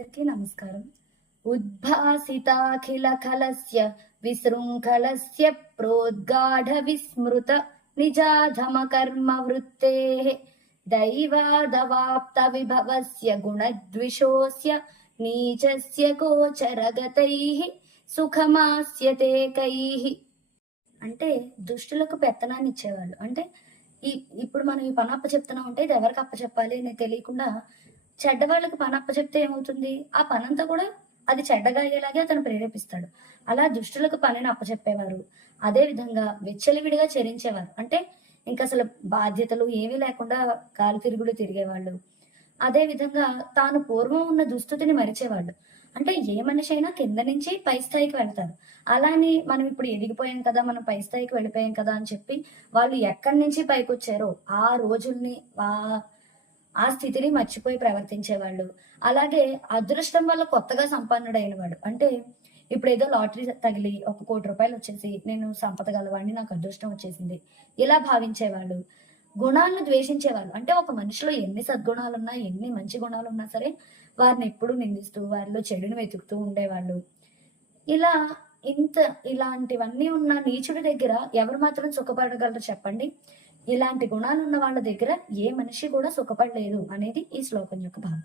అందరికీ నమస్కారం. ఉద్భాసితాఖిల కలస్య విశృంఖలస్య ప్రోద్గాఢ విస్మృత నిజాధమ కర్మ వృత్తే దైవాదవాప్త విభవస్య గుణద్విషోస్య నీచస్య గోచరగతై సుఖమాస్యతే కైః అంటే దుష్టులకు పెత్తనాన్ని ఇచ్చేవాళ్ళు అంటే ఈ ఇప్పుడు మనం ఈ పని అప్ప చెప్తున్నాం అంటే ఇది ఎవరికి అప్ప చెప్పాలి అని తెలియకుండా చెడ్డ వాళ్ళకి పని అప్పచెప్తే ఏమవుతుంది? ఆ పనంతా కూడా అది చెడ్డగా అయ్యేలాగే అతను ప్రేరేపిస్తాడు. అలా దుష్టులకు పనిని అప్పచెప్పేవారు. అదే విధంగా విచ్చలివిడిగా చరించేవారు. అంటే ఇంకా అసలు బాధ్యతలు ఏమీ లేకుండా కాలు తిరుగులు తిరిగేవాళ్ళు. అదే విధంగా తాను పూర్వం ఉన్న దుస్థితిని మరిచేవాళ్ళు. అంటే ఏ మనిషి అయినా కింద నుంచి పై స్థాయికి వెళ్తారు. అలానే మనం ఇప్పుడు ఎదిగిపోయాం కదా మనం పై స్థాయికి వెళ్ళిపోయాం కదా అని చెప్పి వాళ్ళు ఎక్కడి నుంచి పైకి వచ్చారో ఆ రోజుల్ని ఆ ఆ స్థితిని మర్చిపోయి ప్రవర్తించేవాళ్ళు. అలాగే అదృష్టం వల్ల కొత్తగా సంపన్నుడైన వాడు అంటే ఇప్పుడు ఏదో లాటరీ తగిలి ఒక కోటి రూపాయలు వచ్చేసి నేను సంపద గలవాడిని నాకు అదృష్టం వచ్చేసింది. ఇలా భావించేవాళ్ళు. గుణాలను ద్వేషించేవాళ్ళు. అంటే ఒక మనిషిలో ఎన్ని సద్గుణాలు ఉన్నా ఎన్ని మంచి గుణాలు ఉన్నా సరే వారిని ఎప్పుడూ నిందిస్తూ వారిలో చెడుని వెతుకుతూ ఉండేవాళ్ళు. ఇలా ఇంత ఇలాంటివన్నీ ఉన్న నీచుడి దగ్గర ఎవరు మాత్రం సుఖపడగలరు చెప్పండి? ఇలాంటి గుణాలు ఉన్న వాళ్ళ దగ్గర ఏ మనిషి కూడా సుఖపడలేదు అనేది ఈ శ్లోకం యొక్క భావం.